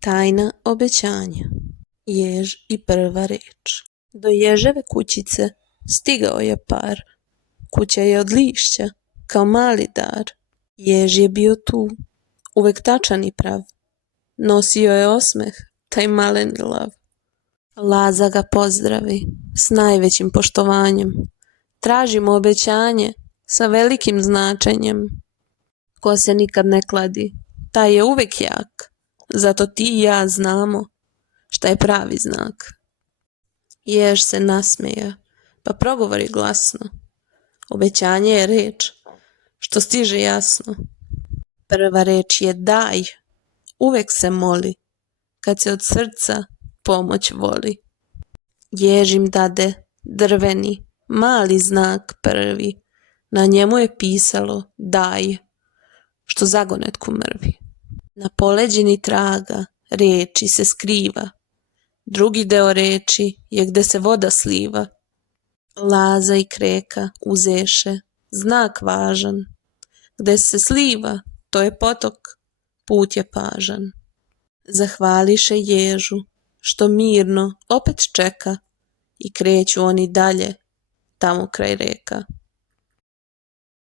Tajna obećanja. Jež i prva reč. Do ježeve kućice stigao je par. Kuća je od lišća, kao mali dar. Jež je bio tu, uvek tačan i prav. Nosio je osmeh, taj maleni lav. Laza ga pozdravi s najvećim poštovanjem. Tražimo obećanje sa velikim značenjem. Ko se nikad ne kladi, taj je uvek jak. Zato ti i ja znamo šta je pravi znak. Jež se nasmeja, pa progovori glasno. Obećanje je reč, što stiže jasno. Prva reč je daj, uvek se moli, kad se od srca pomoć voli. Jež im dade drveni, mali znak prvi, na njemu je pisalo daj, što zagonetku mrvi. Na poleđini traga reči se skriva, drugi deo reči je gde se voda sliva. Laza i kreka uzeše znak važan, gde se sliva, to je potok, put je pažan. Zahvališe ježu, što mirno opet čeka i kreću oni dalje, tamo kraj reka.